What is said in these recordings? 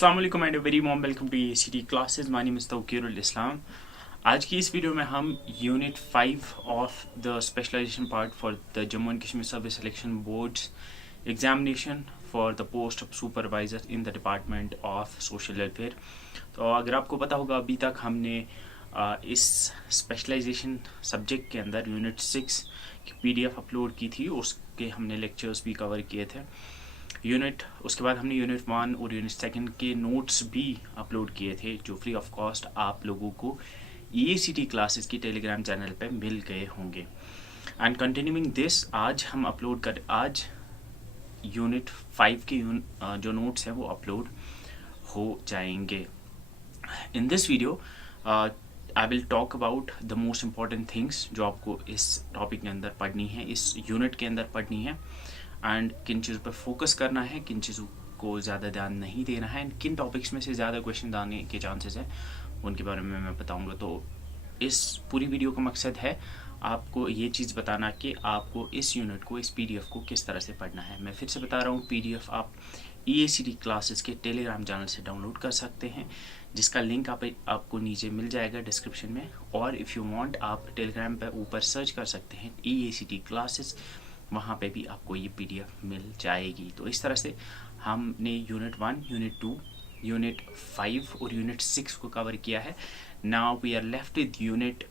अस्सलाम वालेकुम and very warm welcome to ACT classes. My name is Tauqirul Islam. आज की इस वीडियो में हम unit 5 of the specialisation part for the Jammu and Kashmir service selection boards examination for the post of supervisor in the department of social welfare. तो अगर आपको पता होगा, अभी तक हमने इस स्पेशलाइजेशन सब्जेक्ट के अंदर यूनिट 6 की PDF अपलोड की थी, उसके हमने लेक्चर्स भी कवर किए थे। उसके बाद हमने यूनिट 1 और यूनिट 2 के नोट्स भी अपलोड किए थे, जो फ्री ऑफ कॉस्ट आप लोगों को EACT क्लासेस की टेलीग्राम चैनल पे मिल गए होंगे। एंड कंटिन्यूइंग दिस, आज यूनिट 5 के जो नोट्स हैं वो अपलोड हो जाएंगे। In this video I will talk about the most important things जो आपको इस टॉपिक के अंदर पढ़नी है, इस यूनिट के अंदर पढ़नी है, एंड किन चीज़ों पर फोकस करना है, किन चीज़ों को ज़्यादा ध्यान नहीं देना है, एंड किन टॉपिक्स में से ज़्यादा क्वेश्चन आने के चांसेस हैं उनके बारे में मैं बताऊंगा। तो इस पूरी वीडियो का मकसद है आपको ये चीज़ बताना कि आपको इस यूनिट को, इस PDF को किस तरह से पढ़ना है। मैं फिर से बता रहा हूँ, PDF आप EACT क्लासेस के टेलीग्राम चैनल से डाउनलोड कर सकते हैं, जिसका लिंक आपको नीचे मिल जाएगा डिस्क्रिप्शन में। और इफ़ यू वांट, आप टेलीग्राम पर ऊपर सर्च कर सकते हैं EACT क्लासेस, वहाँ पे भी आपको ये PDF मिल जाएगी। तो इस तरह से हमने यूनिट 1, यूनिट 2, यूनिट 5 और यूनिट 6 को कवर किया है। Now we are left with unit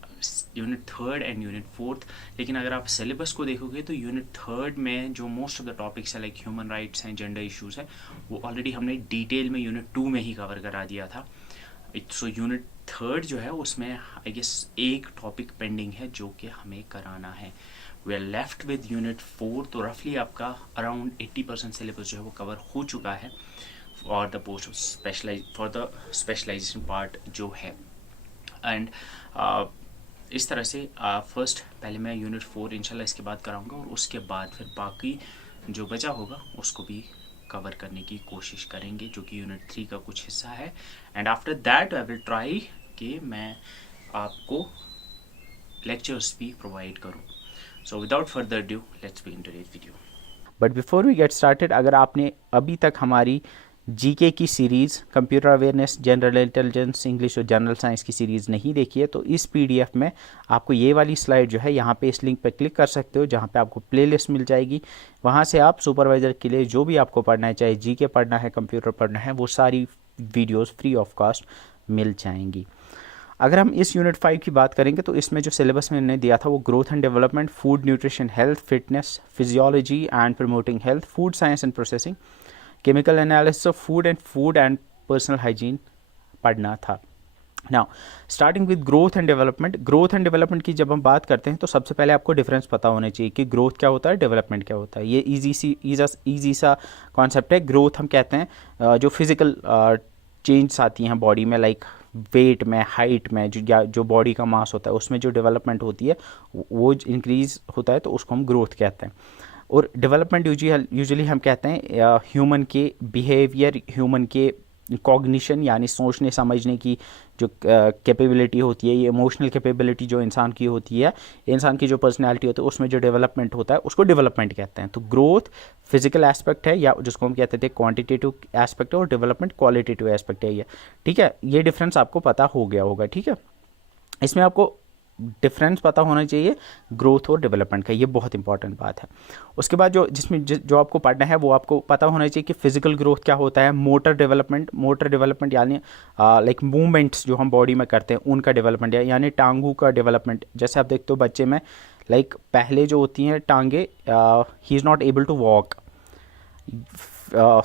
3 and unit 4। लेकिन अगर आप सिलेबस को देखोगे तो यूनिट 3 में जो मोस्ट ऑफ द टॉपिक्स है, लाइक ह्यूमन राइट्स हैं, जेंडर इश्यूज़ हैं, वो ऑलरेडी हमने डिटेल में यूनिट 2 में ही कवर करा दिया था। सो यूनिट 3 जो है उसमें आई गेस एक टॉपिक पेंडिंग है जो कि हमें कराना है। We are left with unit 4। तो रफली आपका अराउंड 80% सिलेबस जो है वो कवर हो चुका है फॉर द स्पेशलाइजेशन पार्ट जो है। एंड इस तरह से पहले मैं यूनिट 4 इंशाल्लाह इसके बाद कराऊंगा, और उसके बाद फिर बाकी जो बचा होगा उसको भी कवर करने की कोशिश करेंगे, जो कि यूनिट 3 का कुछ हिस्सा है। And after that I will try कि मैं आपको लेक्चर्स भी प्रोवाइड करूँ। So without further ado, let's begin today's video. But before we get started, अगर आपने अभी तक हमारी GK की series, computer awareness, general intelligence, English और जनरल साइंस की सीरीज़ नहीं देखी है, तो इस PDF में आपको ये वाली स्लाइड जो है, यहाँ पे इस लिंक पे क्लिक कर सकते हो, जहाँ पे आपको प्लेलिस्ट मिल जाएगी। वहाँ से आप सुपरवाइज़र के लिए जो भी आपको पढ़ना है, चाहे GK पढ़ना है, कंप्यूटर पढ़ना है, वो सारी वीडियोज़ फ्री ऑफ कॉस्ट मिल जाएंगी। अगर हम इस यूनिट 5 की बात करेंगे तो इसमें जो सिलेबस मैंने दिया था वो growth and development, food nutrition, health, fitness, physiology and promoting health, food science and processing, chemical analysis of food and personal hygiene पढ़ना था। Now starting with growth and development. Growth and development की जब हम बात करते हैं तो सबसे पहले आपको डिफरेंस पता होना चाहिए कि ग्रोथ क्या होता है, डेवलपमेंट क्या होता है। ये ईजी सा कॉन्सेप्ट है। ग्रोथ हम कहते हैं जो फिजिकल चेंज आती हैं बॉडी में, लाइक वेट में, हाइट में, जो बॉडी का मास होता है उसमें जो डेवलपमेंट होती है वो इंक्रीज होता है, तो उसको हम ग्रोथ कहते हैं। और डेवलपमेंट यूजुअली हम कहते हैं ह्यूमन के बिहेवियर, ह्यूमन के कॉग्निशन यानी सोचने समझने की जो कैपेबिलिटी होती है, ये इमोशनल कैपेबिलिटी जो इंसान की होती है, इंसान की जो पर्सनैलिटी होती है, उसमें जो डेवलपमेंट होता है उसको डेवलपमेंट कहते हैं। तो ग्रोथ फिजिकल एस्पेक्ट है, या जिसको हम कहते थे क्वांटिटेटिव एस्पेक्ट है, और डेवलपमेंट क्वालिटेटिव एस्पेक्ट है। ये ठीक है, ये डिफरेंस आपको पता हो गया होगा। ठीक है, इसमें आपको डिफरेंस पता होना चाहिए ग्रोथ और डेवलपमेंट का, ये बहुत इंपॉर्टेंट बात है। उसके बाद जो आपको पढ़ना है वो आपको पता होना चाहिए कि फिजिकल ग्रोथ क्या होता है, मोटर डेवलपमेंट यानी लाइक मूवमेंट्स जो हम बॉडी में करते हैं उनका डेवलपमेंट है, यानी टांगों का डेवलपमेंट। जैसे आप देखते हो बच्चे में, लाइक पहले जो होती हैं टांगे, he is not able to walk,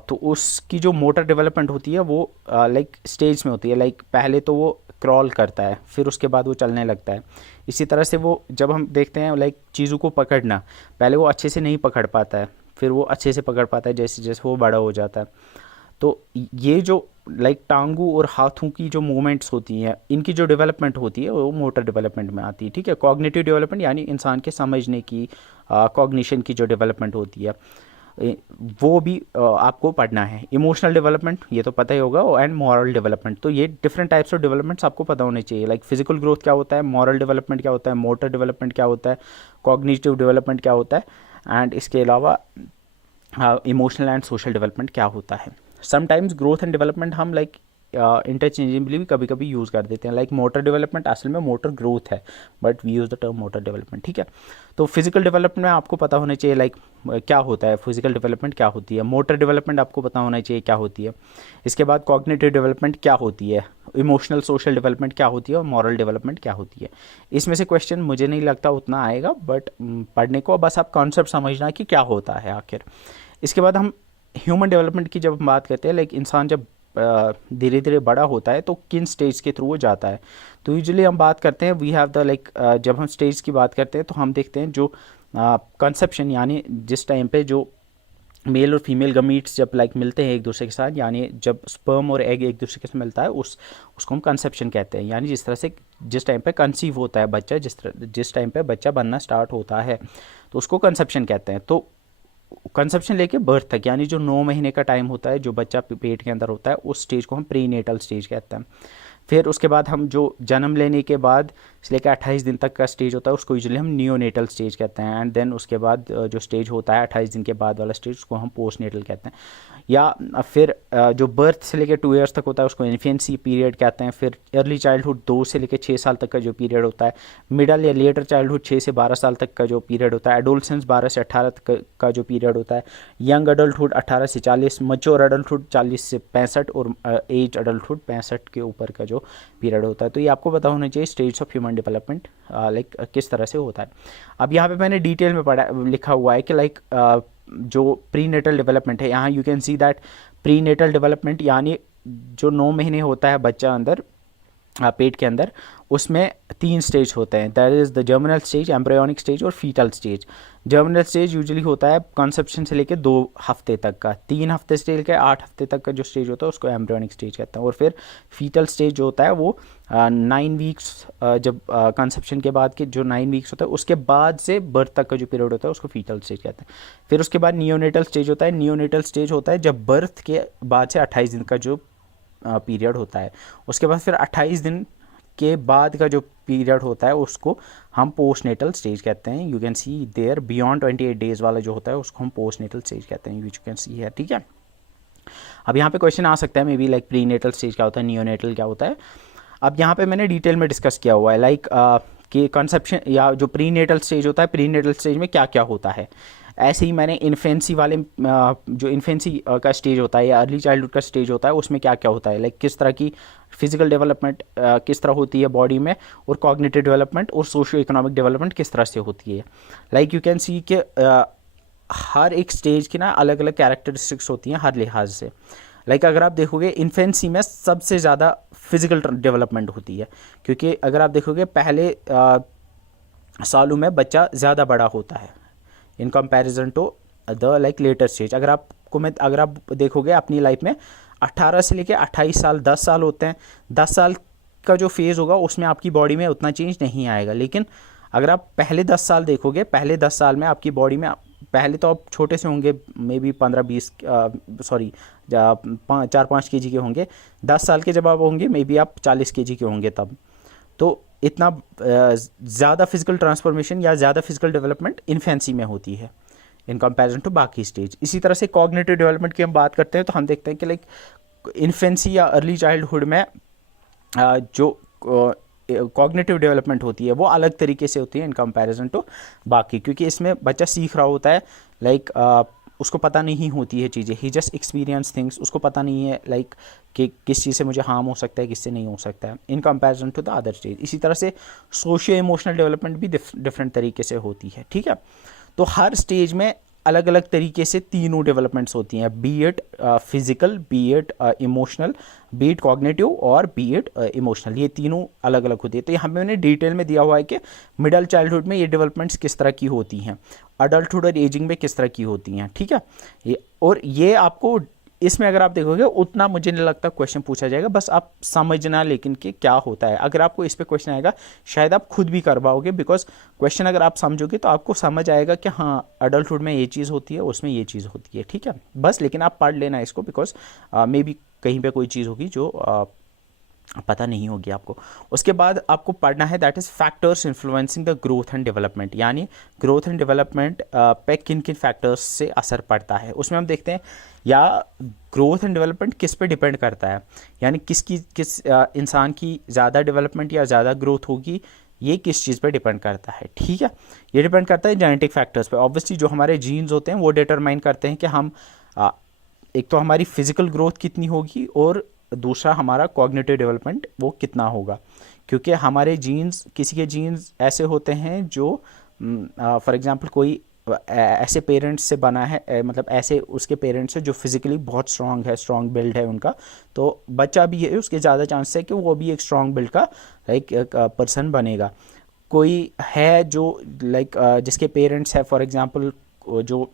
तो उसकी जो मोटर डेवलपमेंट होती है वो लाइक स्टेज में होती है। लाइक पहले तो वो क्रॉल करता है, फिर उसके बाद वो चलने लगता है। इसी तरह से वो जब हम देखते हैं लाइक चीज़ों को पकड़ना, पहले वो अच्छे से नहीं पकड़ पाता है, फिर वो अच्छे से पकड़ पाता है जैसे जैसे वो बड़ा हो जाता है। तो ये जो लाइक टांगों और हाथों की जो मूवमेंट्स होती हैं, इनकी जो डेवलपमेंट होती है वो मोटर डेवलपमेंट में आती है। ठीक है, कॉग्निटिव डेवलपमेंट यानी इंसान के समझने की, कॉग्निशन की जो डेवलपमेंट होती है वो भी आपको पढ़ना है। इमोशनल डेवलपमेंट ये तो पता ही होगा, एंड मॉरल डेवलपमेंट। तो ये डिफरेंट टाइप्स ऑफ डेवलपमेंट्स आपको पता होने चाहिए। लाइक फिजिकल ग्रोथ क्या होता है, मॉरल डेवलपमेंट क्या होता है, मोटर डेवलपमेंट क्या होता है, कॉग्निटिव डेवलपमेंट क्या होता है, एंड इसके अलावा इमोशनल एंड सोशल डेवलपमेंट क्या होता है। समटाइम्स ग्रोथ एंड डेवलपमेंट हम लाइक इंटरचेंजेबली भी कभी कभी यूज़ कर देते हैं, लाइक मोटर डेवलपमेंट असल में मोटर ग्रोथ है, but we use the term motor development, ठीक है। तो फिजिकल डेवलपमेंट में आपको पता होना चाहिए लाइक क्या होता है, फिजिकल डेवलपमेंट क्या होती है, मोटर डेवलपमेंट आपको पता होना चाहिए क्या होती है, इसके बाद कॉग्निटिव डेवलपमेंट क्या होती है, इमोशनल सोशल डेवलपमेंट क्या होती है, और मॉरल डेवलपमेंट क्या होती है। इसमें से क्वेश्चन मुझे नहीं लगता उतना आएगा, बट पढ़ने को बस आप कॉन्सेप्ट समझना कि क्या होता है आखिर। इसके बाद हम ह्यूमन डेवलपमेंट की जब हम बात करते हैं, लाइक इंसान जब धीरे धीरे बड़ा होता है तो किन स्टेज के थ्रू वो जाता है। तो यूजुअली हम बात करते हैं वी हैव द लाइक, जब हम स्टेज की बात करते हैं तो हम देखते हैं जो कंसेप्शन यानी जिस टाइम पे जो मेल और फीमेल गमीट्स जब लाइक मिलते हैं एक दूसरे के साथ, यानी जब स्पर्म और एग एक दूसरे के साथ मिलता है उसको हम कंसेप्शन कहते हैं। यानी जिस तरह से जिस टाइम पे कंसीव होता है बच्चा, जिस टाइम पे बच्चा बनना स्टार्ट होता है तो उसको कंसेप्शन कहते हैं। तो कंसेप्शन लेके बर्थ तक यानी जो 9 महीने का टाइम होता है जो बच्चा पेट के अंदर होता है उस स्टेज को हम प्रीनेटल स्टेज कहते हैं। फिर उसके बाद हम जो जन्म लेने के बाद से लेकर 28 दिन तक का स्टेज होता है उसको यूजुअली हम नियोनेटल स्टेज कहते हैं। एंड देन उसके बाद जो स्टेज होता है 28 दिन के बाद वाला स्टेज उसको हम पोस्टनेटल कहते हैं। या फिर जो बर्थ से लेकर 2 ईयर्स तक होता है उसको इन्फेंसी पीरियड कहते हैं। फिर अर्ली चाइल्डहुड 2 से लेकर 6 साल तक का जो पीरियड होता है, मिडल या लेटर चाइल्डहुड 6 से 12 साल तक का जो पीरियड होता है, एडोलसेंस 12 से 18 तक का जो पीरियड होता है, यंग अडल्टहुड 18 से 40, मच्योर अडल्टहुड 40 से 65 और एज अडल्टहुड 65 के ऊपर का जो पीरियड होता है। तो ये आपको पता होना चाहिए stage of human development like किस तरह से होता है। अब यहाँ पे मैंने डिटेल में पढ़ा लिखा हुआ है कि लाइक जो प्रीनेटल डेवलपमेंट है, यहाँ you can see that prenatal development यानी जो 9 महीने होता है बच्चा अंदर पेट के अंदर, उसमें 3 स्टेज होते हैं, that is the germinal stage, embryonic stage और foetal stage. Germinal stage usually होता है कंसेप्शन से लेकर 2 हफ्ते तक का, 3 हफ्ते से लेकर 8 हफ्ते तक का जो स्टेज होता है उसको एम्ब्रियोनिक स्टेज कहते हैं। और फिर फीटल स्टेज जो होता है वो 9 वीक्स, जब कंसेप्शन के बाद के जो 9 वीक्स होता है उसके बाद से बर्थ तक का जो पीरियड होता है उसको फीटल स्टेज कहते हैं। फिर उसके बाद नियोनेटल स्टेज होता है। नियोनेटल स्टेज होता है जब बर्थ के बाद से 28 दिन का जो पीरियड होता है। उसके बाद फिर 28 दिन के बाद का जो पीरियड होता है उसको हम पोस्टनेटल स्टेज कहते हैं। You can see there beyond 28 days वाला जो होता है उसको हम पोस्टनेटल स्टेज कहते हैं, यू कैन सी है, ठीक है। अब यहाँ पे क्वेश्चन आ सकता है may be like prenatal stage क्या होता है, नियोनेटल क्या होता है। अब यहाँ पे मैंने डिटेल में डिस्कस किया हुआ है लाइक कि कंसेप्शन या जो प्रीनेटल स्टेज होता है, प्रीनेटल स्टेज में क्या क्या होता है। ऐसे ही मैंने इन्फेंसी वाले जो इन्फेंसी का स्टेज होता है या अर्ली चाइल्डहुड का स्टेज होता है उसमें क्या क्या होता है, लाइक किस तरह की फिजिकल डेवलपमेंट किस तरह होती है बॉडी में, और कॉग्निटिव डेवलपमेंट और सोशियो इकोनॉमिक डेवलपमेंट किस तरह से होती है। लाइक यू कैन सी कि हर एक स्टेज की ना अलग अलग कैरेक्टरिस्टिक्स होती हैं हर लिहाज से। लाइक अगर आप देखोगे इन्फेंसी में सबसे ज़्यादा फिजिकल डेवलपमेंट होती है, क्योंकि अगर आप देखोगे पहले सालों में बच्चा ज़्यादा बड़ा होता है in comparison to the like later stage. अगर आप देखोगे अपनी लाइफ में 18 से लेके 28 साल 10 साल होते हैं, 10 साल का जो फेज़ होगा उसमें आपकी बॉडी में उतना चेंज नहीं आएगा। लेकिन अगर आप पहले 10 साल देखोगे, पहले 10 साल में आपकी बॉडी में पहले तो आप छोटे से होंगे, मे बी 15-20 सॉरी 4-5 kg के होंगे। 10 साल के जब आप होंगे मे बी आप 40 kg के होंगे तब। तो इतना ज़्यादा फिजिकल ट्रांसफॉर्मेशन या ज़्यादा फिजिकल डेवलपमेंट इन्फेंसी में होती है इन कंपैरिजन टू बाकी स्टेज। इसी तरह से कॉग्निटिव डेवलपमेंट की हम बात करते हैं तो हम देखते हैं कि लाइक इन्फेंसी या अर्ली चाइल्डहुड में जो कॉग्निटिव डेवलपमेंट होती है वो अलग तरीके से होती है इन कंपैरिजन टू बाकी, क्योंकि इसमें बच्चा सीख रहा होता है लाइक उसको पता नहीं होती है चीज़ें, ही जस्ट एक्सपीरियंस थिंग्स, उसको पता नहीं है लाइक कि किस चीज़ से मुझे हार्म हो सकता है किससे नहीं हो सकता है in comparison to the other stage. इसी तरह से सोशियो इमोशनल डेवलपमेंट भी डिफरेंट तरीके से होती है, ठीक है। तो हर स्टेज में अलग अलग तरीके से तीनों डेवलपमेंट्स होती हैं, B it physical, B it emotional, B it cognitive और बी इट इमोशनल, ये तीनों अलग अलग होती है। तो यहाँ पे मैंने डिटेल में दिया हुआ है कि मिडल चाइल्डहुड में ये डेवलपमेंट्स किस तरह की होती हैं, अडल्टहुड और एजिंग में किस तरह की होती हैं, ठीक है। और ये आपको इसमें अगर आप देखोगे उतना मुझे नहीं लगता क्वेश्चन पूछा जाएगा, बस आप समझना लेकिन कि क्या होता है। अगर आपको इस पे क्वेश्चन आएगा शायद आप खुद भी कर पाओगे, बिकॉज क्वेश्चन अगर आप समझोगे तो आपको समझ आएगा कि हाँ अडल्टहुड में ये चीज़ होती है, उसमें ये चीज़ होती है, ठीक है बस। लेकिन आप पढ़ लेना इसको, बिकॉज मे बी कहीं पे कोई चीज़ होगी जो पता नहीं होगी आपको। उसके बाद आपको पढ़ना है that is factors influencing the growth and development, यानी ग्रोथ एंड डेवलपमेंट पे किन किन फैक्टर्स से असर पड़ता है। उसमें हम देखते हैं या ग्रोथ एंड डेवलपमेंट किस पे डिपेंड करता है, यानी किस इंसान की ज़्यादा डेवलपमेंट या ज़्यादा ग्रोथ होगी, ये किस चीज़ पे डिपेंड करता है। ठीक है, ये डिपेंड करता है जेनेटिक फैक्टर्स पे। ऑब्वियसली जो हमारे जीन्स होते हैं वो डिटरमाइन करते हैं कि हम एक तो हमारी फिजिकल ग्रोथ कितनी होगी और दूसरा हमारा कॉग्निटिव डेवलपमेंट वो कितना होगा, क्योंकि हमारे जीन्स, किसी के जीन्स ऐसे होते हैं जो फॉर एग्जांपल कोई ऐसे पेरेंट्स से बना है, मतलब ऐसे उसके पेरेंट्स है जो फिजिकली बहुत स्ट्रांग है, स्ट्रांग बिल्ड है उनका, तो बच्चा भी है उसके ज़्यादा चांस है कि वो भी एक स्ट्रांग बिल्ड का लाइक पर्सन बनेगा। कोई है जो लाइक जिसके पेरेंट्स है फॉर एग्जांपल जो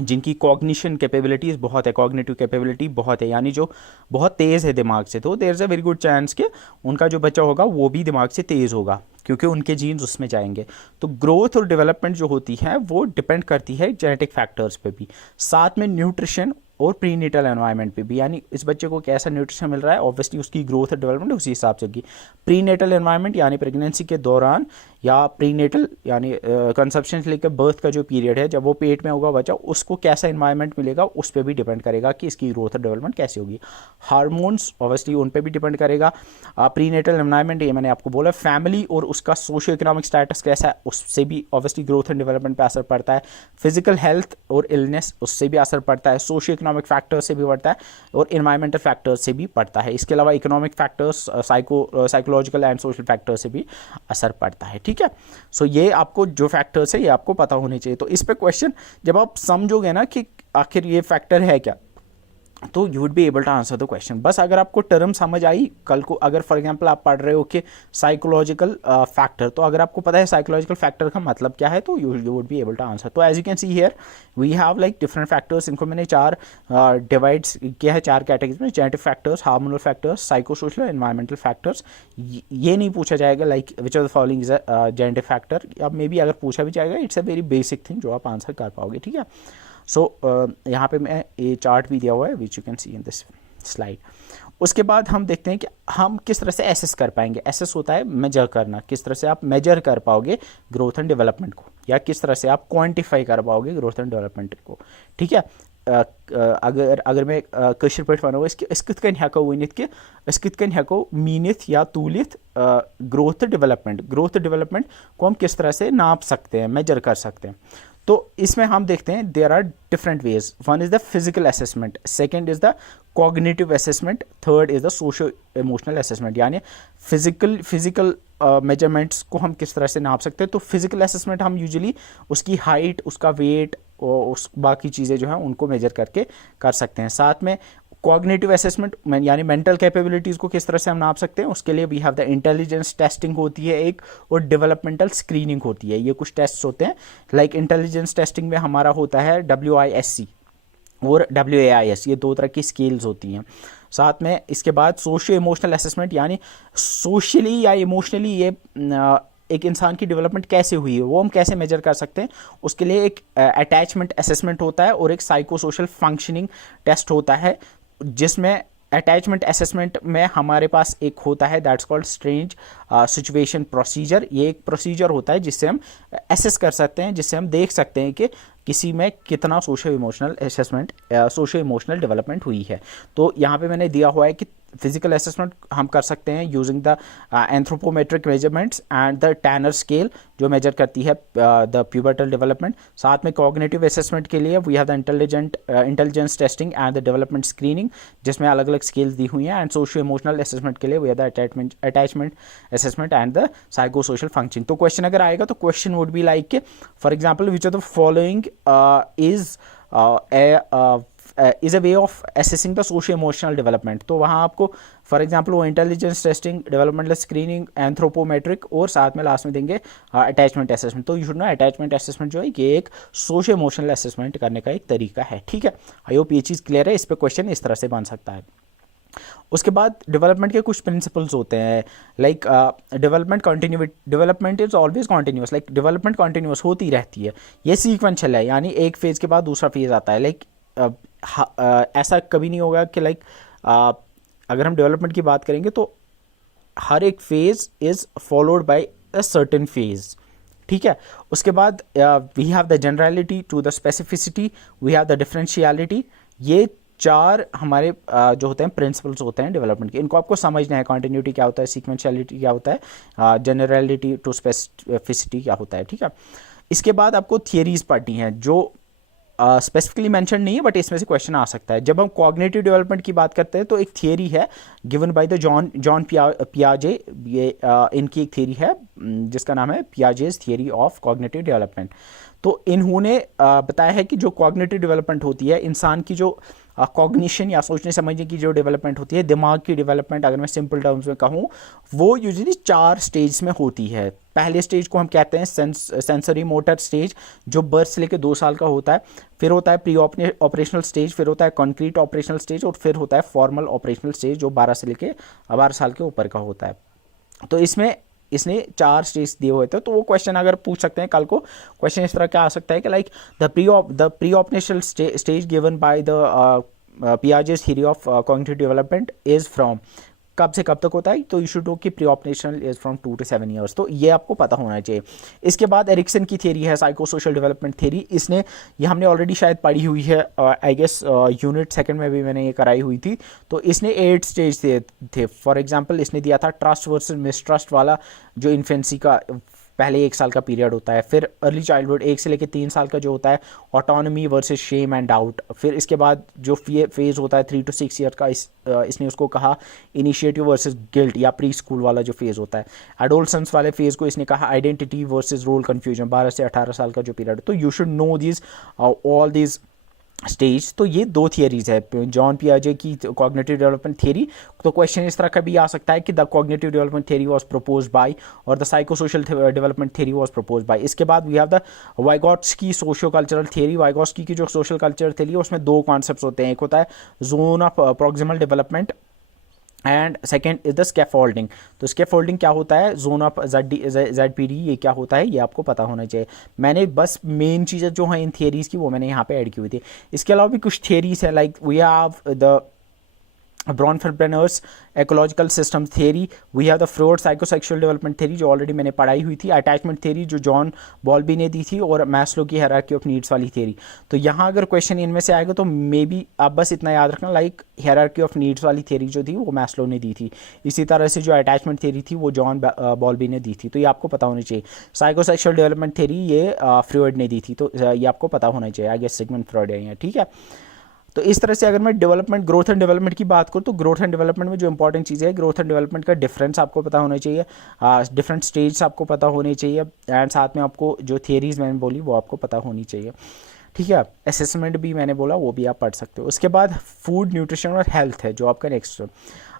जिनकी कॉग्निशन कैपेबिलिटीज़ बहुत है, कॉग्निटिव कैपेबिलिटी बहुत है, यानी जो बहुत तेज़ है दिमाग से, तो there is a very good chance कि उनका जो बच्चा होगा वो भी दिमाग से तेज़ होगा, क्योंकि उनके जीन्स उसमें जाएंगे। तो ग्रोथ और डेवलपमेंट जो होती है वो डिपेंड करती है जेनेटिक फैक्टर्स पे भी, साथ में न्यूट्रिशन और प्रीनेटल एनवायरनमेंट पे भी, यानी इस बच्चे को कैसा न्यूट्रिशन मिल रहा है, ऑब्वियसली उसकी ग्रोथ और डेवलपमेंट उसी हिसाब से होगी। प्रीनेटल एनवायरनमेंट यानी प्रेगनेंसी के दौरान, या प्रीनेटल यानी कंसेप्शन से लेकर बर्थ का जो पीरियड है, जब वो पेट में होगा बच्चा, उसको कैसा इन्वायरमेंट मिलेगा उस पर भी डिपेंड करेगा कि इसकी ग्रोथ और डेवलपमेंट कैसी होगी। हार्मोन्स ऑब्वियसली उन पर भी डिपेंड करेगा। प्रीनेटल एनवायरनमेंट ये मैंने आपको बोला, फैमिली और उसका सोशियो इकोनॉमिक स्टेटस कैसा है उससे भी ऑब्वियसली ग्रोथ एंड डेवलपमेंट पर असर पड़ता है। फिजिकल हेल्थ और इलनेस उससे भी असर पड़ता है, सोशियो इकोनॉमिक फैक्टर से भी पड़ता है और इन्वायरमेंटल फैक्टर से भी पड़ता है। इसके अलावा economic factors, psychological and social factor से भी असर पड़ता है। ठीक है, सो ये आपको जो फैक्टर्स है ये आपको पता होने चाहिए। तो इस पे क्वेश्चन जब आप समझोगे ना कि आखिर ये फैक्टर है क्या, तो you would be able to answer the question. बस अगर आपको टर्म समझ आई, कल को अगर फॉर एग्जांपल आप पढ़ रहे हो कि साइकोलॉजिकल फैक्टर, तो अगर आपको पता है साइकोलॉजिकल फैक्टर का मतलब क्या है, तो you would be able to answer. तो as you can see here we have like different factors, इनको मैंने चार डिवाइड्स किया है, चार कैटेगरीज में, genetic factors, hormonal factors, psycho social, environmental factors. ये नहीं पूछा जाएगा like which of the following is a genetic factor, या मे बी अगर पूछा भी जाएगा it's a very basic thing जो आप आंसर कर पाओगे। ठीक है, सो यहाँ पे मैं ये चार्ट भी दिया हुआ है which you can C in this slide. उसके बाद हम देखते हैं कि हम किस तरह से एसेस कर पाएंगे। एसेस होता है मेजर करना, किस तरह से आप मेजर कर पाओगे ग्रोथ एंड डेवलपमेंट को, या किस तरह से आप क्वांटिफाई कर पाओगे ग्रोथ एंड डेवलपमेंट को। ठीक है, अगर मैं कशर पे वनो कित कन हेको वनित कि कित कन हेको मीनित या तूलित ग्रोथ डेवलपमेंट को हम किस तरह से नाप सकते हैं, मेजर कर सकते हैं। तो इसमें हम देखते हैं there are different ways. One is the physical assessment, second is the cognitive assessment, third is the socio emotional assessment, यानी फिजिकल मेजरमेंट्स को हम किस तरह से नाप सकते हैं। तो फिजिकल असेसमेंट हम यूजुअली उसकी हाइट, उसका वेट और उस बाकी चीज़ें जो हैं उनको मेजर करके कर सकते हैं। साथ में कॉग्निटिव असेसमेंट यानी मेंटल कैपेबिलिटीज़ को किस तरह से हम नाप सकते हैं, उसके लिए we have the intelligence testing होती है एक, और डेवलपमेंटल स्क्रीनिंग होती है। ये कुछ टेस्ट होते हैं, लाइक इंटेलिजेंस टेस्टिंग में हमारा होता है WISC और WAIS, ये दो तरह की स्केल्स होती हैं। साथ में इसके बाद सोशियो इमोशनल असेसमेंट, यानी सोशली या इमोशनली ये एक इंसान की डेवलपमेंट कैसे हुई है वो हम कैसे मेजर कर सकते हैं। उसके लिए एक अटैचमेंट असेसमेंट होता है और एक साइको सोशल फंक्शनिंग टेस्ट होता है, जिसमें अटैचमेंट असेसमेंट में हमारे पास एक होता है that's called strange situation procedure. ये एक प्रोसीजर होता है जिससे हम असेस कर सकते हैं, जिससे हम देख सकते हैं कि किसी में कितना social emotional assessment, social emotional development हुई है। तो यहाँ पे मैंने दिया हुआ है कि फिजिकल असेसमेंट हम कर सकते हैं using the anthropometric measurements and the tenor scale जो मेजर करती है द प्यूबर्टल डेवलपमेंट। साथ में कॉग्निटिव असेसमेंट के लिए we have the intelligence testing and the development screening, जिसमें अलग अलग स्केल्स दी हुई हैं। एंड सोशियो इमोशनल असेसमेंट के लिए we have the attachment assessment and the psycho social functioning. तो क्वेश्चन अगर आएगा तो question would be like for example which of the following is a way of assessing the socio emotional development. तो वहाँ आपको for example वो intelligence testing, developmental screening, anthropometric और साथ में लास्ट में देंगे अटैचमेंट असेसमेंट। तो you should know attachment assessment जो है ये एक सोशो इमोशनल असेसमेंट करने का एक तरीका है। ठीक है, आई होप ये चीज़ क्लियर है। इस पर क्वेश्चन इस तरह से बन सकता है। उसके बाद डेवलपमेंट के कुछ प्रिंसिपल्स होते हैं, like development is always continuous, like development continuous होती रहती है, ये सीक्वेंशियल है, यानी एक फेज़ के बाद दूसरा फेज़ आता है। लाइक ऐसा कभी नहीं होगा कि लाइक अगर हम डेवलपमेंट की बात करेंगे तो हर एक phase is followed by a certain phase, ठीक है। उसके बाद we have the generality to the specificity, we have the differentiality. ये चार हमारे जो होते हैं प्रिंसिपल्स होते हैं डेवलपमेंट के, इनको आपको समझना है। कॉन्टिन्यूटी क्या होता है, सीक्वेंशियलिटी क्या होता है, जनरलिटी टू स्पेसिफिसिटी क्या होता है, ठीक है। इसके बाद आपको थियरीज पढ़नी है जो स्पेसिफिकली मेंशन नहीं है, बट इसमें से क्वेश्चन आ सकता है। जब हम कॉग्निटिव डेवलपमेंट की बात करते हैं तो एक थियरी है गिवन बाय द जॉन पियाजे। ये इनकी एक थियरी है जिसका नाम है Piaget's theory of cognitive development. तो इन्होंने बताया है कि जो कॉग्निटिव डेवलपमेंट होती है, इंसान की जो कॉग्निशन या सोचने समझने की जो डेवलपमेंट होती है, दिमाग की डेवलपमेंट, अगर मैं सिंपल टर्म्स में कहूँ, वो यूजुअली 4 स्टेज में होती है। पहले स्टेज को हम कहते हैं सेंसरी मोटर स्टेज, जो बर्थ से लेकर 2 साल का होता है। फिर होता है प्री ऑपरेशनल स्टेज, फिर होता है कॉन्क्रीट ऑपरेशनल स्टेज, और फिर होता है फॉर्मल ऑपरेशनल स्टेज जो 12 से लेकर 12 साल के ऊपर का होता है। तो इसमें इसने 4 स्टेज दिए हुए थे। तो वो क्वेश्चन अगर पूछ सकते हैं कल को, क्वेश्चन इस तरह का आ सकता है कि like the pre operational stage given by the Piaget's theory of cognitive development is from, कब से कब तक होता है, तो यू शुड नो कि pre operational is from 2 to 7 years. तो ये आपको पता होना चाहिए। इसके बाद एरिक्सन की थियरी है साइको सोशल डेवलपमेंट थियरी। इसने, ये हमने ऑलरेडी शायद पढ़ी हुई है, आई गेस यूनिट 2 में भी मैंने ये कराई हुई थी। तो इसने 8 स्टेज थे। फॉर एग्जाम्पल इसने दिया था ट्रस्ट वर्सेस मिसट्रस्ट वाला, जो इन्फेंसी का पहले 1 साल का पीरियड होता है। फिर अर्ली चाइल्डहुड 1 से लेकर 3 साल का जो होता है, autonomy versus shame and doubt. फिर इसके बाद जो फेज होता है 3 to 6 ईयर का, इसने उसको कहा इनिशिएटिव वर्सेस गिल्ट, या प्री स्कूल वाला जो फेज होता है। एडोलसेंस वाले फेज को इसने कहा आइडेंटिटी वर्सेस रोल कन्फ्यूजन, 12 से 18 साल का जो पीरियड। तो you should know this all this stage. तो ये 2 थियरीज है जॉन पियाजे की कॉग्निटिव डेवलपमेंट थियरी। तो क्वेश्चन इस तरह का भी आ सकता है कि the cognitive development theory was proposed by, और the psycho social development theory was proposed by. इसके बाद we have the Vygotsky socio cultural theory. Vygotsky की जो सोशल कल्चर थियरी है उसमें 2 कॉन्सेप्ट्स होते हैं। एक होता है zone of proximal development and second is the scaffolding. तो स्कैफोल्डिंग क्या होता है, जोन ऑफ ZPD ये क्या होता है, ये आपको पता होना चाहिए। मैंने बस मेन चीज़ें जो हैं इन थियरीज़ की वो मैंने यहाँ पे ऐड की हुई थी। इसके अलावा भी कुछ थियरीज है, like we have the Bronfenbrenner's ecological system theory, we have the Freud psychosexual development theory जो ऑलरेडी मैंने पढ़ाई हुई थी, अटैचमेंट थियरी जो जॉन बॉल्बी ने दी थी, और मैस्लो की हायरार्की ऑफ नीड्स वाली थियरी। तो यहाँ अगर क्वेश्चन इनमें से आएगा तो मे बी आप बस इतना याद रखना, लाइक हायरार्की ऑफ नीड्स वाली थियरी जो थी वो मैस्लो ने दी थी। इसी तरह से जो अटैचमेंट थियरी थी वो जॉन बॉल्बी ने दी थी। तो ये आपको पता होनी चाहिए। साइकोसेक्सुअल डेवलपमेंट थियरी ये फ्रॉइड ने दी थी। तो ये आपको पता होना चाहिए। आगे सिगमंड फ्रॉइड है, ठीक है। तो इस तरह से अगर मैं डेवलपमेंट, ग्रोथ एंड डेवलपमेंट की बात करूँ तो ग्रोथ एंड डेवलपमेंट में जो इंपॉर्टेंट चीज़ है, ग्रोथ एंड डेवलपमेंट का डिफरेंस आपको पता होना चाहिए, डिफरेंट स्टेज आपको पता होने चाहिए, एंड साथ में आपको जो थियरीज मैंने बोली वो आपको पता होनी चाहिए, ठीक है। असेसमेंट भी मैंने बोला वो भी आप पढ़ सकते हो। उसके बाद फूड, न्यूट्रिशन और हेल्थ है जो आपका नेक्स्ट।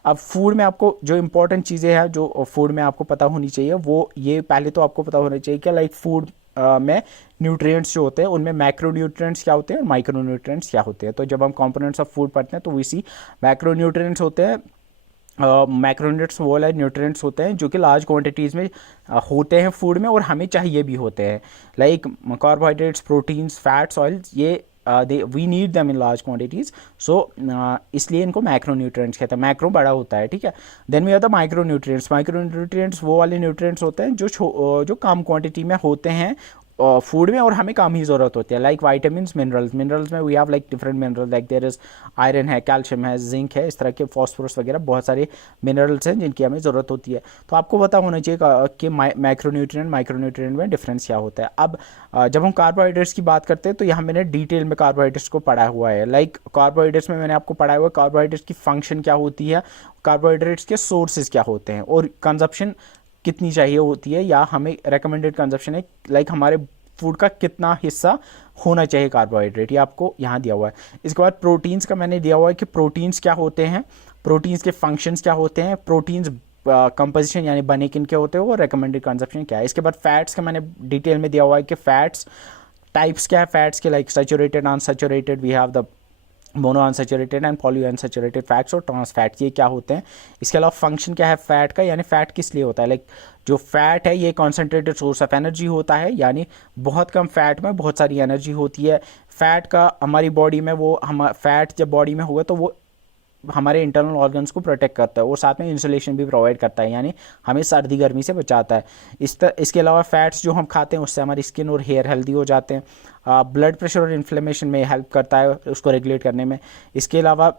अब फूड में आपको जो इंपॉर्टेंट चीज़ें हैं जो फूड में आपको पता होनी चाहिए, वो ये पहले तो आपको पता होना चाहिए कि लाइक फूड में न्यूट्रिएंट्स जो होते हैं उनमें मैक्रो न्यूट्रिएंट्स क्या होते हैं और माइक्रो न्यूट्रिएंट्स क्या होते हैं। तो जब हम कंपोनेंट्स ऑफ फूड पढ़ते हैं तो इसी मैक्रो न्यूट्रिएंट्स होते हैं, मैक्रोन्यूट्रिएंट्स वो वाले न्यूट्रिएंट्स होते हैं जो कि लार्ज क्वांटिटीज़ में होते हैं फूड में और हमें चाहिए भी होते हैं, like carbohydrates, proteins, fats, oils, ये we need them in large quantities. So इसलिए इनको मैक्रोन्यूट्रिएंट्स कहते हैं। मैक्रो बड़ा होता है, ठीक है। Then we are the micronutrients. Micronutrients वो वाले न्यूट्रिएंट्स होते हैं जो कम क्वांटिटी में होते हैं फूड में और हमें कम ही ज़रूरत होती है, लाइक वाइटामिन्स, मिनरल्स। मिनरल्स में we have like different minerals, like there is iron है, कैल्शियम है, जिंक है, इस तरह के फॉस्फोरस वगैरह बहुत सारे मिनरल्स हैं जिनकी हमें ज़रूरत होती है। तो आपको पता होना चाहिए कि मैक्रोन्यूट्रिएंट माइक्रोन्यूट्रिएंट में डिफरेंस क्या होता है। अब जब हम कार्बोहाइड्रेट्स की बात करते हैं तो यहाँ मैंने डिटेल में कार्बोहाइड्रेट्स को पढ़ा हुआ है। लाइक कार्बोहाइड्रेट्स में मैंने आपको पढ़ा हुआ है कार्बोहाइड्रेट्स की फंक्शन क्या होती है, कार्बोहाइड्रेट्स के सोर्सेज क्या होते हैं और कंजप्शन कितनी चाहिए होती है, या हमें रिकमेंडेड कंजप्शन है, लाइक हमारे फूड का कितना हिस्सा होना चाहिए कार्बोहाइड्रेट, ये आपको यहाँ दिया हुआ है। इसके बाद प्रोटीन्स का मैंने दिया हुआ है कि प्रोटीन्स क्या होते हैं, प्रोटीन्स के फंक्शंस क्या होते हैं, प्रोटीन्स कंपोजिशन यानी बने किन के होते हैं और रिकमेंडेड कंजप्शन क्या है। इसके बाद फैट्स का मैंने डिटेल में दिया हुआ है कि फैट्स टाइप्स क्या है फैट्स के, like saturated, unsaturated, we have the mono unsaturated and poly unsaturated fats और ट्रांस फैट्स, ये क्या होते हैं। इसके अलावा फंक्शन क्या है फैट का, यानी फैट किस लिए होता है, लाइक जो फैट है ये कॉन्सेंट्रेटेड सोर्स ऑफ एनर्जी होता है, यानी बहुत कम फैट में बहुत सारी एनर्जी होती है। फैट का हमारी बॉडी में वो हम फैट जब बॉडी में होगा तो वो हमारे इंटरनल ऑर्गन्स को प्रोटेक्ट करता है और साथ में इंसुलेशन भी प्रोवाइड करता है, यानी हमें सर्दी गर्मी से बचाता है। इसके अलावा फैट्स जो हम खाते हैं उससे हमारी स्किन और हेयर हेल्दी हो जाते हैं। ब्लड प्रेशर और इन्फ्लेमेशन में हेल्प करता है उसको रेगुलेट करने में। इसके अलावा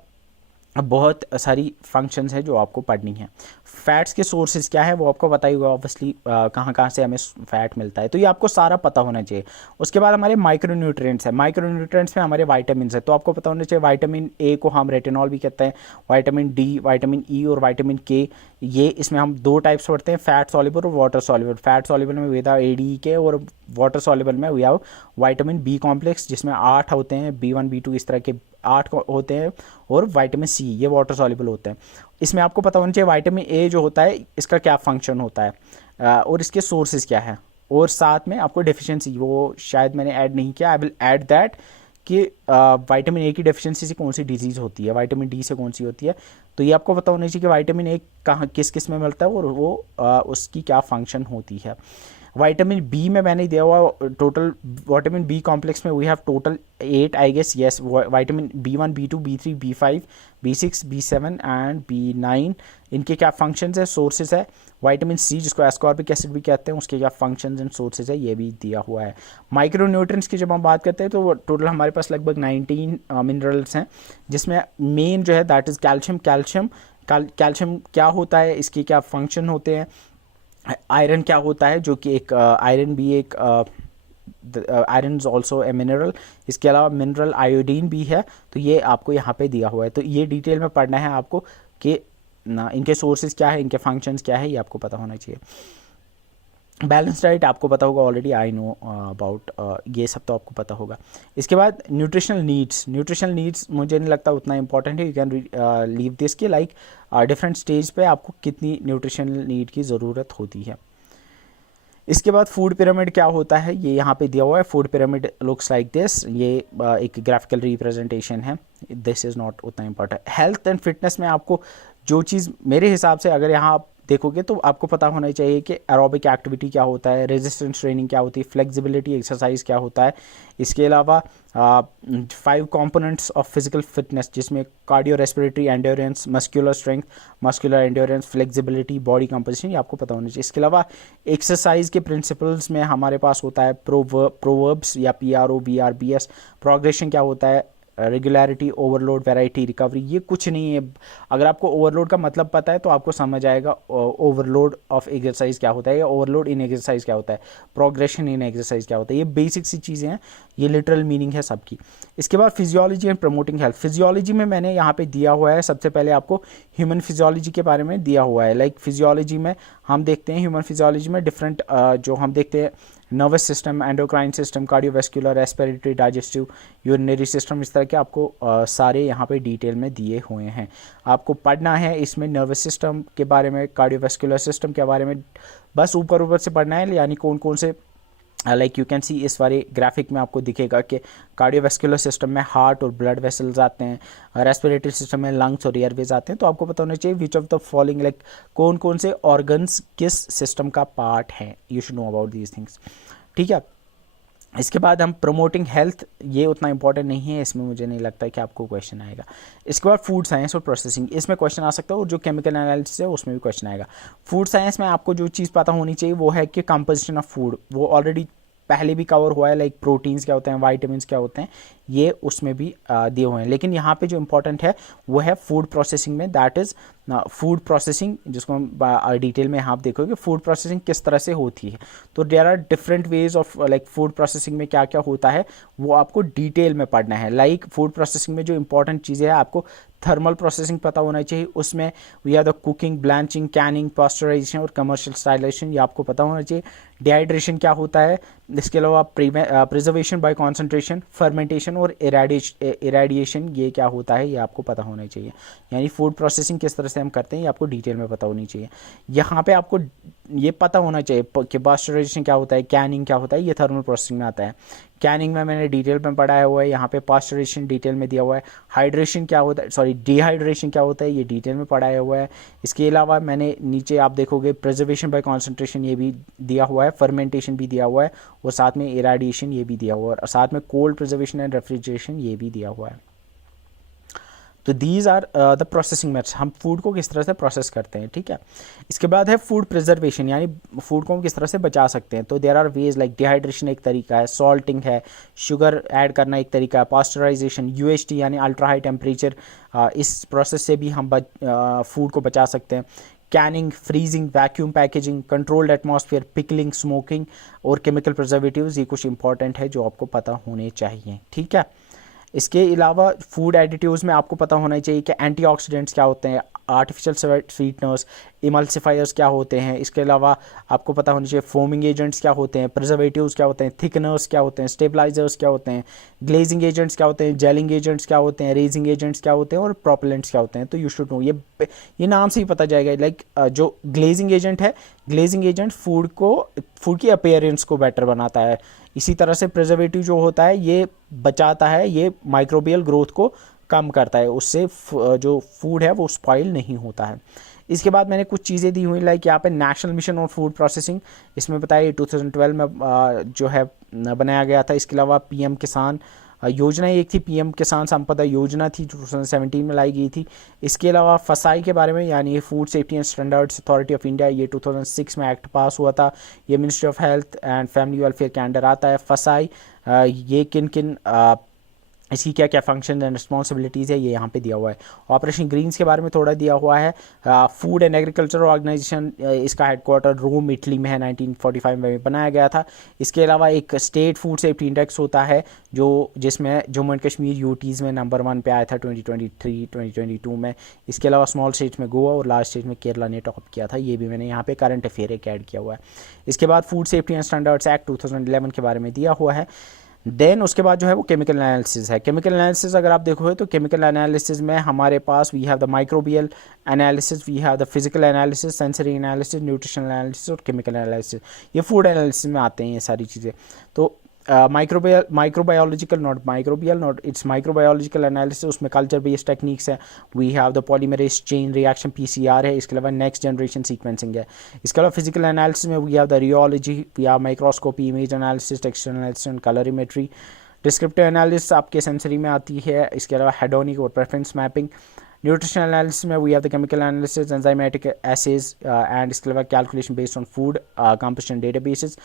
बहुत सारी फंक्शंस हैं जो आपको पढ़नी है। फैट्स के सोर्सेज क्या है वो आपको पता ही होगा ऑब्वियसली, कहाँ कहाँ से हमें फैट मिलता है, तो ये आपको सारा पता होना चाहिए। उसके बाद हमारे माइक्रोन्यूट्रिएंट्स है, माइक्रोन्यूट्रिएंट्स में हमारे वाइटामिन है, तो आपको पता होना चाहिए विटामिन ए को हम रेटिनॉल भी कहते हैं, विटामिन डी, विटामिन ई और विटामिन के, ये इसमें हम दो टाइप्स पढ़ते हैं, फैट सॉल्युबल और वाटर सॉल्युबल। फैट सॉल्युबल में विद ADE के, और वाटर सॉल्युबल में we have vitamin B complex जिसमें 8 होते हैं, B1 B2 इस तरह के 8 होते हैं, और विटामिन सी ये वाटर सॉल्युबल होते हैं। इसमें आपको पता होना चाहिए विटामिन ए जो होता है इसका क्या फंक्शन होता है और इसके सोर्सेज क्या है, और साथ में आपको डेफिशिएंसी, वो शायद मैंने ऐड नहीं किया, आई विल ऐड दैट कि विटामिन ए की डेफिशिएंसी से कौन सी डिजीज़ होती है, विटामिन डी से कौन सी होती है, तो ये आपको पता होना चाहिए कि विटामिन ए कहाँ किस किस में मिलता है और वो उसकी क्या फंक्शन होती है। विटामिन बी में मैंने दिया हुआ टोटल, विटामिन बी कॉम्प्लेक्स में we have total 8 I guess, yes, vitamin B1 B2 B3 B5 B6 B7 and B9, इनके क्या फंक्शंस है, सोर्सेज है। विटामिन सी जिसको एस्कॉर्बिक एसिड भी कहते हैं, उसके क्या फंक्शंस एंड सोर्सेज है ये भी दिया हुआ है। माइक्रोन्यूट्रिएंट्स की जब हम बात करते हैं तो टोटल हमारे पास लगभग 19 मिनरल्स हैं, जिसमें मेन जो है दैट इज़ कैल्शियम। कैल्शियम क्या होता है, इसके क्या फंक्शन होते हैं। आयरन क्या होता है, जो कि एक आयरन भी एक iron is also a mineral. इसके अलावा मिनरल आयोडीन भी है, तो ये आपको यहाँ पे दिया हुआ है, तो ये डिटेल में पढ़ना है आपको कि ना इनके सोर्सेज क्या है, इनके फंक्शंस क्या है, ये आपको पता होना चाहिए। बैलेंस डाइट आपको पता होगा ऑलरेडी, आई नो अबाउट, ये सब तो आपको पता होगा। इसके बाद न्यूट्रिशनल नीड्स मुझे नहीं लगता उतना इंपॉर्टेंट है, यू कैन लीव दिस के लाइक डिफरेंट स्टेज पे आपको कितनी न्यूट्रिशनल नीड की ज़रूरत होती है। इसके बाद फूड पिरामिड क्या होता है ये यहाँ पे दिया हुआ है। Food pyramid looks like this, ये एक ग्राफिकल रिप्रेजेंटेशन है, दिस इज़ नॉट उतना इंपॉर्टेंट। हेल्थ एंड फिटनेस में आपको जो चीज़ मेरे हिसाब से अगर यहाँ आप देखोगे तो आपको पता होना चाहिए कि एरोबिक एक्टिविटी क्या होता है, रेजिस्टेंस ट्रेनिंग क्या होती है, फ्लेक्सिबिलिटी एक्सरसाइज क्या होता है। इसके अलावा 5 कंपोनेंट्स ऑफ फिजिकल फिटनेस, जिसमें cardio respiratory endurance, muscular strength, muscular endurance, flexibility, body composition, ये आपको पता होना चाहिए। इसके अलावा एक्सरसाइज के प्रिंसिपल्स में हमारे पास होता है प्रोवर्ब्स या PROVRBS। प्रोग्रेशन क्या होता है, रेगुलरिटी, ओवरलोड, वैरायटी, रिकवरी, ये कुछ नहीं है। अगर आपको ओवरलोड का मतलब पता है तो आपको समझ आएगा ओवरलोड ऑफ एक्सरसाइज क्या होता है या ओवरलोड इन एक्सरसाइज क्या होता है, प्रोग्रेशन इन एक्सरसाइज क्या होता है। ये बेसिक सी चीज़ें हैं, ये लिटरल मीनिंग है सबकी। इसके बाद physiology and promoting health. Physiology में मैंने यहाँ पे दिया हुआ है, सबसे पहले आपको ह्यूमन फिजियोलॉजी के बारे में दिया हुआ है। लाइक फिजियोलॉजी में हम देखते हैं, ह्यूमन फिजियोलॉजी में डिफरेंट जो हम देखते हैं, nervous system, endocrine system, cardiovascular, respiratory, digestive, urinary system, इस तरह के आपको सारे यहाँ पे डिटेल में दिए हुए हैं। आपको पढ़ना है इसमें नर्वस सिस्टम के बारे में, कार्डियोवैस्कुलर सिस्टम के बारे में, बस ऊपर से पढ़ना है, यानी कौन कौन से, लाइक यू कैन सी इस वाले ग्राफिक में आपको दिखेगा कि कार्डियोवैस्कुलर सिस्टम में हार्ट और ब्लड वेसल्स आते हैं, रेस्पिरेटरी सिस्टम में लंग्स और एयरवेज आते हैं। तो आपको पता होना चाहिए विच ऑफ द फॉलोइंग, लाइक कौन कौन से ऑर्गन्स किस सिस्टम का पार्ट है, you should know about these things, ठीक है। इसके बाद हम प्रमोटिंग हेल्थ, ये उतना इंपॉर्टेंट नहीं है, इसमें मुझे नहीं लगता है कि आपको क्वेश्चन आएगा। इसके बाद फूड साइंस और प्रोसेसिंग, इसमें क्वेश्चन आ सकता है, और जो केमिकल एनालिसिस है उसमें भी क्वेश्चन आएगा। फूड साइंस में आपको जो चीज़ पता होनी चाहिए वो है कि कंपोजिशन ऑफ फूड, वो ऑलरेडी पहले भी कवर हुआ है, लाइक प्रोटीन्स क्या होते हैं, वाइटामिन्स क्या होते हैं, ये उसमें भी दिए हुए हैं। लेकिन यहाँ पे जो इंपॉर्टेंट है वो है फूड प्रोसेसिंग में, दैट इज़ फूड प्रोसेसिंग, जिसको हम डिटेल में यहाँ आप देखोगे फूड प्रोसेसिंग किस तरह से होती है। तो there are different ways of, like food processing में क्या क्या होता है वो आपको डिटेल में पढ़ना है। लाइक फूड प्रोसेसिंग में जो इंपॉर्टेंट चीज़ें हैं, आपको थर्मल प्रोसेसिंग पता होना चाहिए, उसमें we are the cooking, blanching, canning, pasteurisation और कमर्शियल स्टाइलाइजेशन, ये आपको पता होना चाहिए। डिहाइड्रेशन क्या होता है, इसके अलावा प्रिजर्वेशन बाय कॉन्सेंट्रेशन, फर्मेंटेशन और इरेडिएशन, ये क्या होता है ये आपको पता होना चाहिए। यानी फूड प्रोसेसिंग किस तरह से हम करते हैं ये आपको डिटेल में पता होनी चाहिए। यहाँ पे आपको ये पता होना चाहिए कि पास्चराइजेशन क्या होता है, कैनिंग क्या होता है, ये थर्मल प्रोसेसिंग में आता है। कैनिंग में मैंने डिटेल में पढ़ाया हुआ है, यहाँ पे पास्चराइजेशन डिटेल में दिया हुआ है। हाइड्रेशन क्या होता है, सॉरी डिहाइड्रेशन क्या होता है, ये डिटेल में पढ़ाया हुआ है। इसके अलावा मैंने नीचे आप देखोगे प्रिजर्वेशन बाय कॉन्सेंट्रेशन ये भी दिया हुआ है, फर्मेंटेशन भी दिया हुआ है, और साथ में इरेडिएशन ये भी दिया हुआ है, और साथ में कोल्ड प्रिजर्वेशन एंड रेफ्रिजरेशन ये भी दिया हुआ है। तो these are the processing methods, हम फूड को किस तरह से प्रोसेस करते हैं, ठीक है। इसके बाद है फूड प्रिजर्वेशन, यानी फूड को हम किस तरह से बचा सकते हैं। तो there are ways like dehydration एक तरीका है, सॉल्टिंग है, शुगर ऐड करना एक तरीका है, पास्चराइजेशन, यूएचटी यानी अल्ट्रा हाई टेम्परेचर, इस प्रोसेस से भी हम फूड को बचा सकते हैं। Canning, freezing, vacuum packaging, controlled atmosphere, pickling, smoking और केमिकल प्रिजर्वेटिव्स, ये कुछ इंपॉर्टेंट है जो आपको पता होने चाहिए, ठीक है। इसके अलावा फूड एडिटिव्स में आपको पता होना चाहिए कि एंटीऑक्सीडेंट्स क्या होते हैं, आर्टिफिशियल स्वीटनर्स, इमल्सिफायर्स क्या होते हैं। इसके अलावा आपको पता होना चाहिए फोमिंग एजेंट्स क्या होते हैं, प्रिजर्वेटिव्स क्या होते हैं, थिकनर्स क्या होते हैं, स्टेबलाइजर्स क्या होते हैं, ग्लेजिंग एजेंट्स क्या होते हैं, जेलिंग एजेंट्स क्या होते हैं, रेजिंग एजेंट्स क्या होते हैं और प्रोपेलेंट्स क्या होते हैं। तो यू शुड नो, ये नाम से ही पता जाएगा। लाइक जो ग्लेजिंग एजेंट है, ग्लेजिंग एजेंट फूड की अपीयरेंस को बेटर बनाता है। इसी तरह से प्रिजर्वेटिव जो होता है ये बचाता है, ये माइक्रोबियल ग्रोथ को कम करता है, उससे जो फूड है वो स्पॉइल नहीं होता है। इसके बाद मैंने कुछ चीज़ें दी हुई, लाइक यहाँ पे national mission on food processing, इसमें बताया 2012 में जो है बनाया गया था। इसके अलावा पीएम किसान योजना एक थी, पीएम किसान संपदा योजना थी, 2017 में लाई गई थी। इसके अलावा फसाई के बारे में, यानी ये food safety and standards authority of India, ये 2006 में एक्ट पास हुआ था। ये ministry of health and family welfare के अंडर आता है। फसाई ये किन किन इसकी क्या क्या फंक्शन एंड रिस्पॉन्सिबिलिटीज़ है, ये यहाँ पे दिया हुआ है। ऑपरेशन ग्रीन्स के बारे में थोड़ा दिया हुआ है। फूड एंड एग्रीकल्चर ऑर्गेनाइजेशन, इसका हेडक्वार्टर रोम इटली में है, 1945 में बनाया गया था। इसके अलावा एक स्टेट फूड सेफ्टी इंडेक्स होता है जिसमें जम्मू एंड कश्मीर यूटीज़ में नंबर 1 पे आया था 2023-2022 में। इसके अलावा स्मॉल स्टेट्स में गोवा और लार्ज स्टेट में केरला ने टॉप किया था। ये भी मैंने यहाँ पे करंट अफेयर एक ऐड किया हुआ है। इसके बाद food safety and standards act 2011 के बारे में दिया हुआ है। देन उसके बाद जो है वो केमिकल एनालिसिस है। केमिकल एनालिसिस अगर आप देखोगे तो केमिकल एनालिसिस में हमारे पास we have the microbial analysis, we have the physical analysis, sensory analysis, nutritional analysis और केमिकल एनालिसिस। ये फूड एनालिसिस में आते हैं ये सारी चीज़ें। तो microbiological not it's microbiological analysis, उसमें कल्चर बेस्ड टेक्निक्स है। We have the polymerase chain reaction PCR है। इसके अलावा नेक्स्ट जनरेशन सीक्वेंसिंग है। इसके अलावा फिजिकल एनालिसिस में we have the rheology, we have microscopy, image analysis, texture analysis and colorimetry. Descriptive analysis आपके सेंसरी में आती है। इसके अलावा हेडोनिक और प्रेफरेंस मैपिंग। न्यूट्रिशनल एनालिसिस में we have the chemical analysis, enzymatic assays and इसके अलावा calculation based on food composition databases.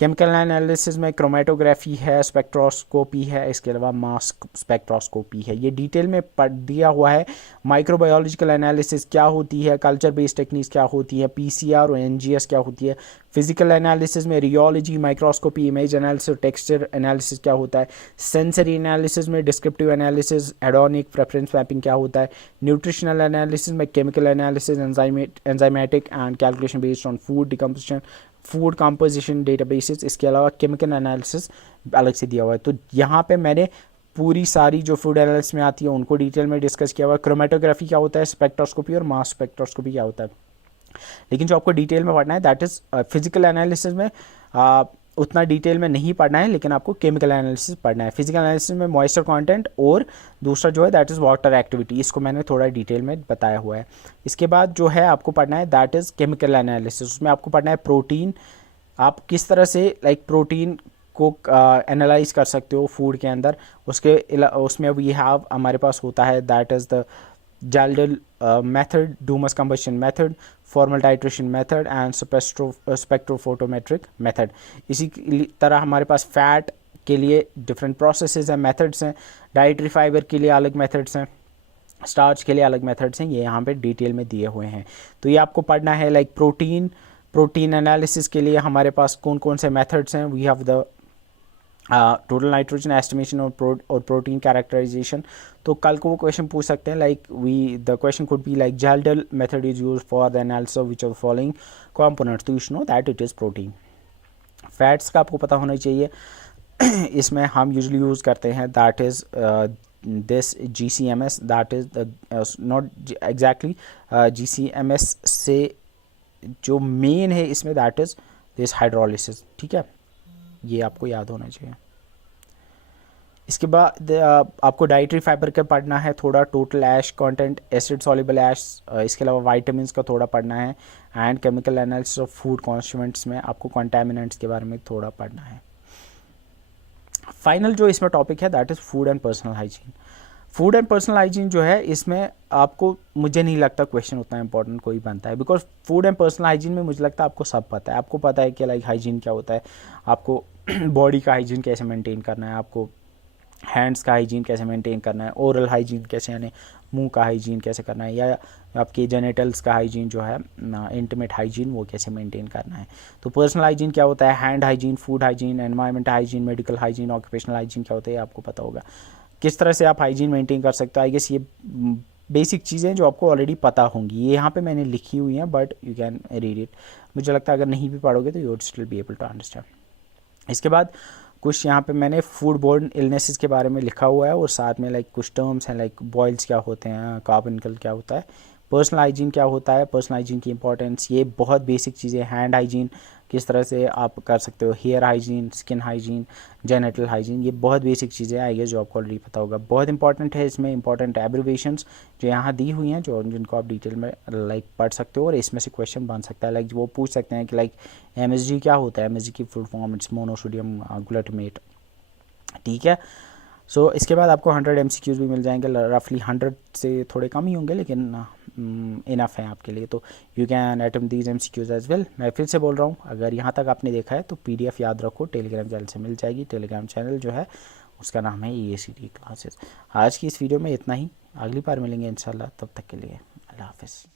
Chemical analysis में क्रोमेटोग्राफी है, स्पेक्ट्रोस्कोपी है, इसके अलावा मास स्पेक्ट्रोस्कोपी है। ये डिटेल में पढ़ दिया हुआ है। माइक्रोबायोलॉजिकल एनालिसिस क्या होती है, कल्चर बेस्ड टेक्निक्स क्या होती है, पीसीआर और एनजीएस क्या होती है। फिजिकल एनालिसिस में rheology, microscopy, image analysis, texture analysis क्या होता है। सेंसरी एनालिसिस में descriptive analysis, hedonic, preference mapping क्या होता है। न्यूट्रिशनल एनालिसिस में chemical analysis, enzymatic and calculation based on food decomposition, food composition databases. इसके अलावा केमिकल एनालिसिस अलग से दिया हुआ है। तो यहाँ पे मैंने पूरी सारी जो फूड एनालिसिस में आती है उनको डिटेल में डिस्कस किया हुआ है। क्रोमेटोग्राफी क्या होता है, स्पेक्ट्रोस्कोपी और मास स्पेक्ट्रोस्कोपी क्या होता है। लेकिन जो आपको डिटेल में पढ़ना है दैट इज़ फिजिकल एनालिसिस में उतना डिटेल में नहीं पढ़ना है, लेकिन आपको केमिकल एनालिसिस पढ़ना है। फिजिकल एनालिसिस में मॉइस्चर कंटेंट और दूसरा जो है दैट इज़ वाटर एक्टिविटी, इसको मैंने थोड़ा डिटेल में बताया हुआ है। इसके बाद जो है आपको पढ़ना है दैट इज़ केमिकल एनालिसिस, उसमें आपको पढ़ना है प्रोटीन, आप किस तरह से प्रोटीन को एनालाइज कर सकते हो फूड के अंदर। उसमें वी हैव हमारे पास होता है that is the Jaldal method, Dumas combustion method, formal titration method and spectrophotometric method। इसी तरह हमारे पास फैट के लिए डिफरेंट प्रोसेसेस हैं, मेथड्स हैं। डाइटरी फाइबर के लिए अलग मेथड्स हैं, स्टार्च के लिए अलग मेथड्स हैं। ये यहाँ पे डिटेल में दिए हुए हैं। तो ये आपको पढ़ना है। लाइक प्रोटीन एनालिसिस के लिए हमारे पास कौन कौन से मेथड्स हैं। We have the total nitrogen estimation और प्रोटीन कैरेक्टराइजेशन। तो कल को वो क्वेश्चन पूछ सकते हैं like the question could be like Kjeldahl method is use for the analysis of which of the following components. तो you should know that it is protein. Fats का आपको पता होना चाहिए। इसमें हम यूजली यूज़ करते हैं that is this GCMS, that is not exactly GCMS से जो मेन है इसमें दैट इज़ दिस हाइड्रोलिसिस। ठीक है, ये आपको याद होना चाहिए। इसके बाद आपको डाइटरी फाइबर का पढ़ना है थोड़ा, total ash content, acid soluble ash, इसके अलावा वाइटामिन्स का थोड़ा पढ़ना है and chemical analysis of food constituents में आपको कंटामिनेंट्स के बारे में थोड़ा पढ़ना है। फाइनल जो इसमें टॉपिक है that is food and personal hygiene. Food and personal hygiene जो है इसमें आपको, मुझे नहीं लगता क्वेश्चन उतना इंपॉर्टेंट कोई बनता है, because food and personal hygiene में मुझे लगता है आपको सब पता है। आपको पता है कि लाइक हाइजीन क्या होता है, आपको बॉडी का हाइजीन कैसे मेंटेन करना है, आपको हैंड्स का हाइजीन कैसे मेंटेन करना है, ओरल हाइजीन कैसे, यानी मुंह का हाइजीन कैसे करना है, या आपके जेनिटल्स का हाइजीन जो है इंटीमेट हाइजीन वो कैसे मेंटेन करना है। तो पर्सनल हाइजीन क्या होता है, hand hygiene, food hygiene, environment hygiene, medical hygiene, occupational hygiene क्या होता है आपको पता होगा। किस तरह से आप हाइजीन मेंटेन कर सकते हो, आई गेस ये बेसिक चीज़ें जो आपको ऑलरेडी पता होंगी, ये यहाँ पे मैंने लिखी हुई हैं, but you can read it. मुझे लगता है अगर नहीं भी पढ़ोगे तो you would still be able to understand. इसके बाद कुछ यहाँ पे मैंने फूड बोर्न इलनेसेस के बारे में लिखा हुआ है, और साथ में लाइक कुछ टर्म्स हैं, लाइक बॉयल्स क्या होते हैं, कार्बनिकल क्या होता है, पर्सनल हाइजीन क्या होता है, पर्सनल हाइजीन की इंपॉर्टेंस, ये बहुत बेसिक चीज़ें। हैंड हाइजीन किस तरह से आप कर सकते हो, hair hygiene, skin hygiene, genital hygiene, ये बहुत बेसिक चीज़ें आई गेस जो आपको ऑलरेडी पता होगा। बहुत इंपॉर्टेंट है, इसमें इंपॉर्टेंट एब्रिवेशंस जो यहाँ दी हुई हैं, जो जिनको आप डिटेल में लाइक पढ़ सकते हो, और इसमें से क्वेश्चन बन सकता है। लाइक वो पूछ सकते हैं कि लाइक MSG क्या होता है, MSG की full form it's monosodium glutamate, ठीक है। सो इसके बाद आपको 100 MCQs भी मिल जाएंगे, रफली 100 से थोड़े कम ही होंगे, लेकिन इनफ है आपके लिए, तो you can attempt these MCQs as well. मैं फिर से बोल रहा हूँ, अगर यहाँ तक आपने देखा है तो PDF याद रखो, टेलीग्राम चैनल से मिल जाएगी। टेलीग्राम चैनल जो है उसका नाम है EACD क्लासेस। आज की इस वीडियो में इतना ही, अगली बार मिलेंगे इंशाल्लाह, तब तक के लिए अल्लाह हाफिज़।